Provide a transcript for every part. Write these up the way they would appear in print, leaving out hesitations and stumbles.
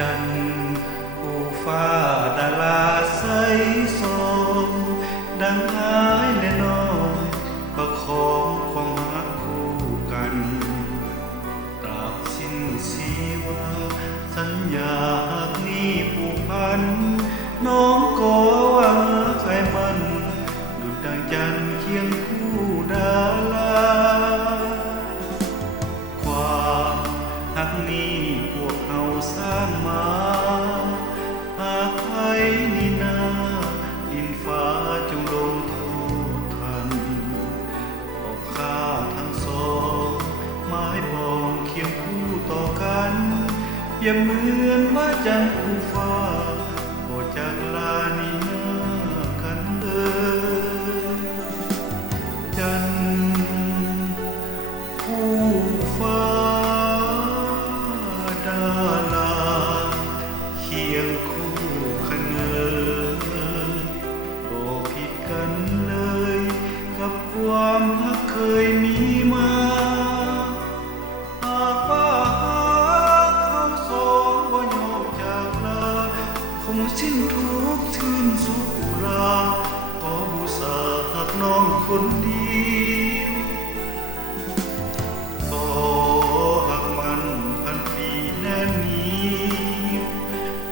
จันทร์ผู้ฟ้าดาราใสสมดังหายแน่นอนประคองความรักคู่กันตราบสิ้นชีวาสัญญาหากนี้ผูกพันน้องก็หวังใจมันดุจดังจันทร์เคียงคู่ดาราความรักนี้พวกเราสร้างมาหากใครนี่นาดินฟ้าจงลงโทษทันบอกข้าทั้งสองไม้ปองเคียงคู่ต่อกันอย่าเหมือนว่าจันทร์คู่ฟ้าโปรดจากลานี่นากันเลยจันทร์คู่ฟ้าดาราเคียงคู่ขนานบ่ผิดกันเลยกับความรักเคยมีมาหากว่าเขาสองบ่ยอมจากลาคงสิ้นทุกข์ชื่นสุราขอบูชาหักน้องคนเดียวต่อหักมันพันปีแน่นนี้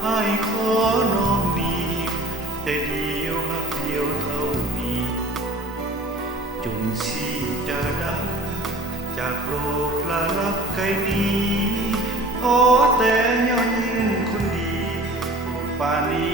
อ้ายขอน้องมีใจเดียวหักเดียวเท่านี้จนชีจะดับจากโลกลาลับไกลนี้ขอแต่ย้อนยิ่งคนดีโปรดปราณี